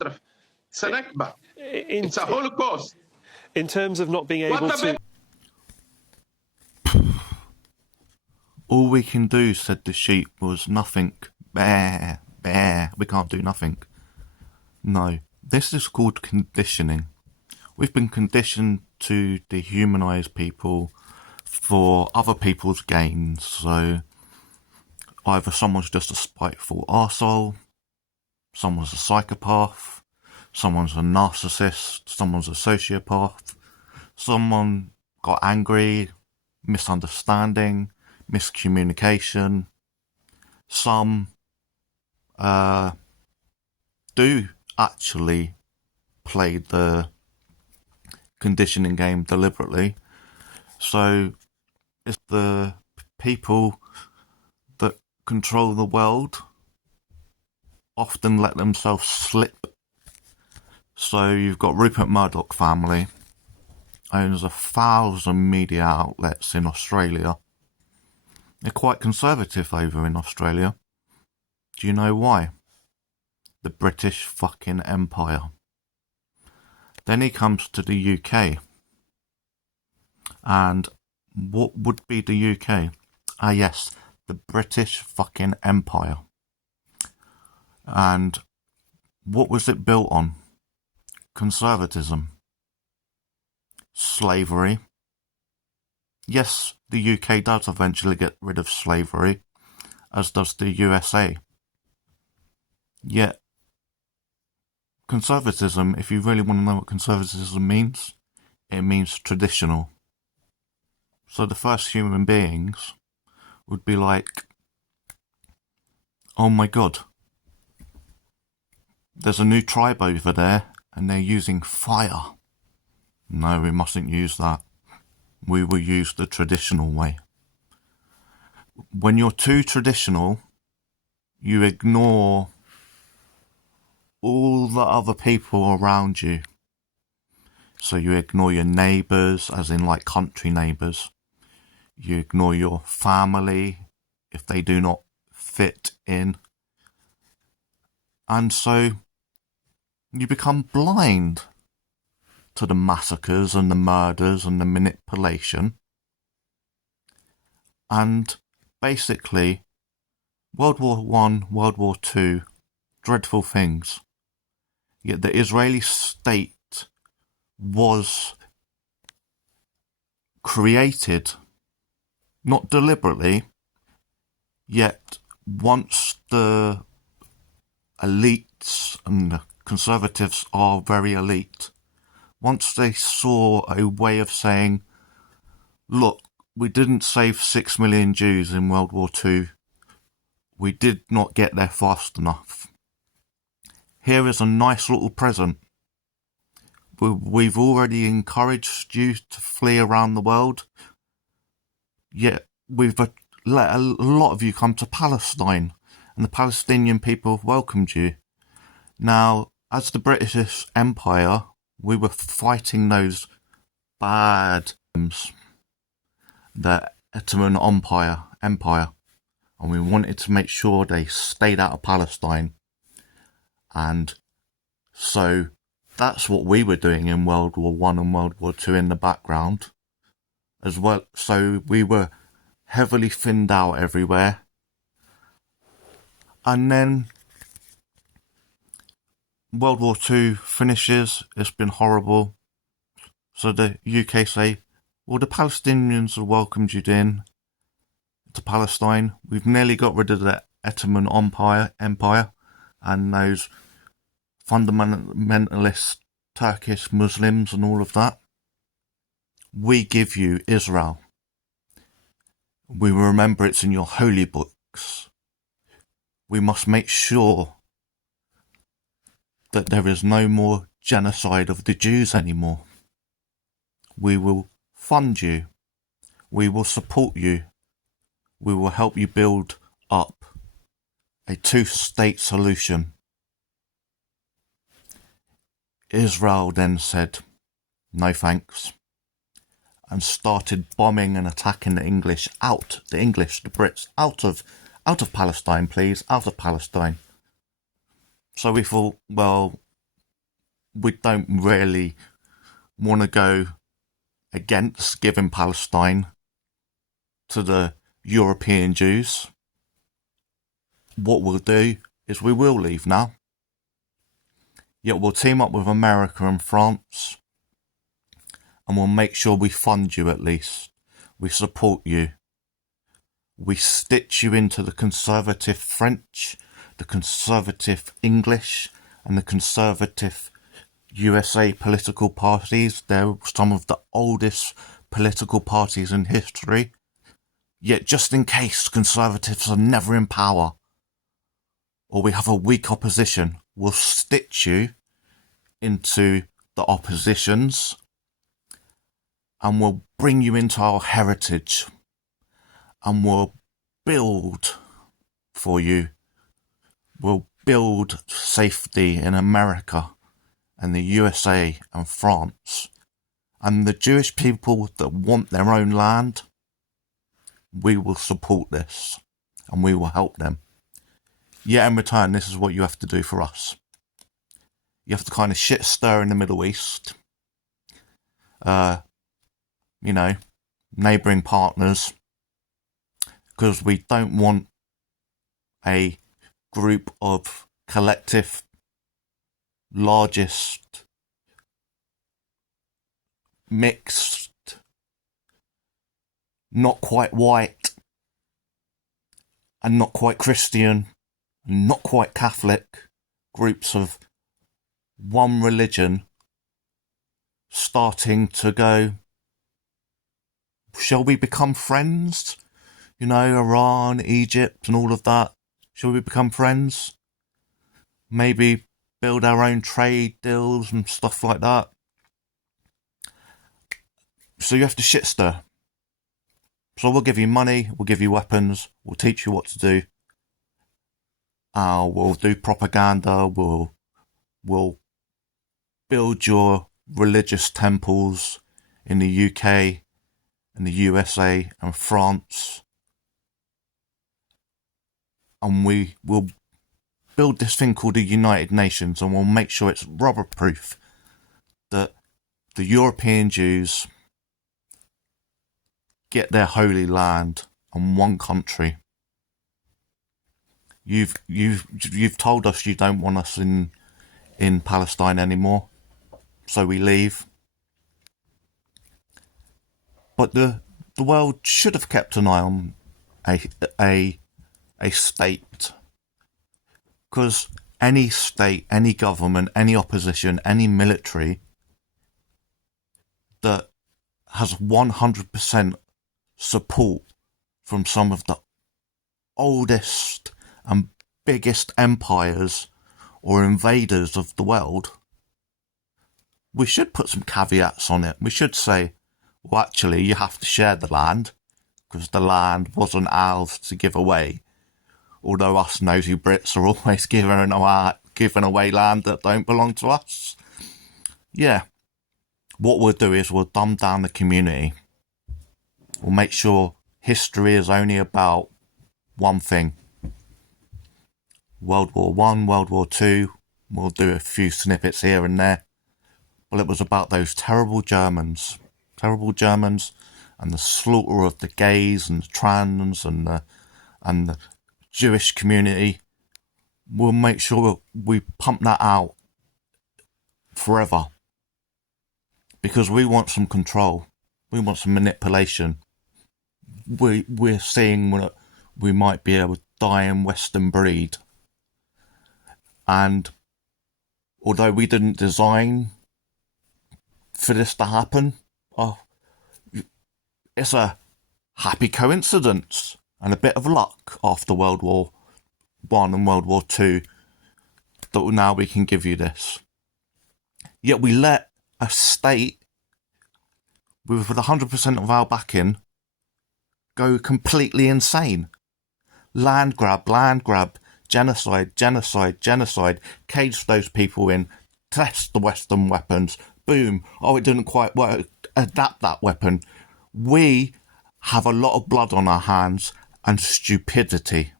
It's an Nakba. It's a Holocaust. In terms of not being able to... All we can do, said the sheep, was nothing. Bear, bear. We can't do nothing. No, this is called conditioning. We've been conditioned to dehumanize people for other people's gains. So either someone's just a spiteful arsehole, someone's a psychopath, someone's a narcissist, someone's a sociopath, someone got angry, misunderstanding, miscommunication. Some do actually play the conditioning game deliberately. So it's the people that control the world often let themselves slip. So you've got Rupert Murdoch family, owns 1,000 media outlets in Australia. They're quite conservative over in Australia. Do you know why? The British fucking Empire. Then he comes to the UK. And what would be the UK? Ah yes, the British fucking Empire. And what was it built on? Conservatism. Slavery. Yes, the UK does eventually get rid of slavery, as does the USA. Yet, conservatism, if you really want to know what conservatism means, it means traditional. So the first human beings would be like, oh my god, there's a new tribe over there and they're using fire. No, we mustn't use that. We will use the traditional way. When you're too traditional, you ignore all the other people around you. So you ignore your neighbours, as in like country neighbours. You ignore your family if they do not fit in. And so you become blind to the massacres and the murders and the manipulation. And basically, World War I, World War II, dreadful things. Yet the Israeli state was created, not deliberately, yet once the elites, and the conservatives are very elite, once they saw a way of saying, look, we didn't save 6 million Jews in World War II. We did not get there fast enough. Here is a nice little present. We've already encouraged you to flee around the world, yet we've let a lot of you come to Palestine, and the Palestinian people have welcomed you. Now, as the British Empire, we were fighting those bad the Ottoman Empire, and we wanted to make sure they stayed out of Palestine. And so that's what we were doing in World War I and World War II in the background as well. So we were heavily thinned out everywhere. And then World War II finishes. It's been horrible. So the UK say, well, the Palestinians have welcomed you in to Palestine. We've nearly got rid of the Ottoman Empire and those fundamentalist Turkish Muslims and all of that. We give you Israel. We remember it's in your holy books. We must make sure that there is no more genocide of the Jews anymore. We will fund you. We will support you. We will help you build up a two-state solution. Israel then said, no thanks, and started bombing and attacking the Brits, out of Palestine, please, out of Palestine. So we thought, well, we don't really want to go against giving Palestine to the European Jews. What we'll do is we will leave now. Yet we'll team up with America and France, and we'll make sure we fund you at least. We support you. We stitch you into the conservative French, the conservative English, and the conservative USA political parties. They're some of the oldest political parties in history. Yet just in case Conservatives are never in power, or we have a weak opposition, we'll stitch you into the oppositions, and we'll bring you into our heritage, and we'll build for you. We'll build safety in America and the USA and France. And the Jewish people that want their own land, we will support this and we will help them. Yet in return, this is what you have to do for us. You have to kind of shit stir in the Middle East. Neighbouring partners. Because we don't want a group of collective largest mixed, not quite white and not quite Christian, not quite Catholic groups of one religion starting to go, shall we become friends? Iran, Egypt and all of that. Shall we become friends? Maybe build our own trade deals and stuff like that. So you have to shit stir. So we'll give you money, we'll give you weapons, we'll teach you what to do. We'll do propaganda, we'll build your religious temples in the UK and the USA and France. And we will build this thing called the United Nations, and we'll make sure it's rubber-proof that the European Jews get their holy land on one country. You've told us you don't want us in Palestine anymore, so we leave. But the world should have kept an eye on a state, because any state, any government, any opposition, any military that has 100% support from some of the oldest and biggest empires or invaders of the world, we should put some caveats on it. We should say, well, actually, you have to share the land, because the land wasn't ours to give away. Although us nosy Brits are always giving away land that don't belong to us. Yeah. What we'll do is we'll dumb down the community. We'll make sure history is only about one thing. World War I, World War II. We'll do a few snippets here and there. Well, it was about those terrible Germans. Terrible Germans and the slaughter of the gays and the trans and the Jewish community. We'll make sure we pump that out forever, because we want some control. We want some manipulation. We're seeing that we might be able to die in Western breed, and although we didn't design for this to happen, it's a happy coincidence and a bit of luck after World War I and World War II that now we can give you this. Yet we let a state with 100% of our backing go completely insane. Land grab, genocide, cage those people in, test the Western weapons, boom, it didn't quite work, adapt that weapon. We have a lot of blood on our hands and stupidity.